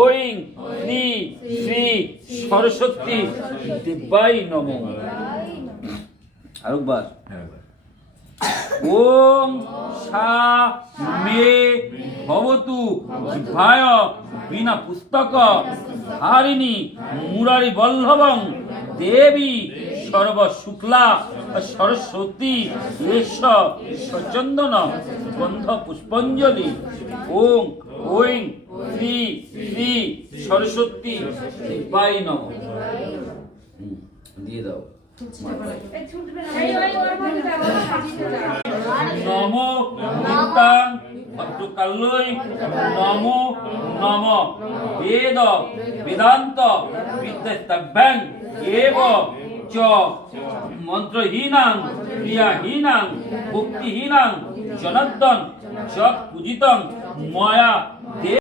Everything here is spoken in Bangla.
ওং শ্রী শ্রী সরস্বতী দেবাই নমঃ। আরেকবার ওম সা মে ভবতু জিহ্বায় বিনা পুস্তক হারিণী মুরারি বল্লভং দেবী সর্ব শুক্লা সরস্বতী এষ সচন্দন গন্ধ পুষ্পাঞ্জলি ওং ওং শ্রী শ্রী সরস্বতী দেবাই নমঃ। দিয়ে দাও। নমো নিত্যাং ভদ্রকাল্যৈ নমো নম বেদ বেদান্ত বিদ্যাস্তাভ্যাং এব চ মন্ত্রহীনাং ক্রিয়াহীনাং ভক্তিহীনাং জনার্দন যৎ পূজিতং ময়া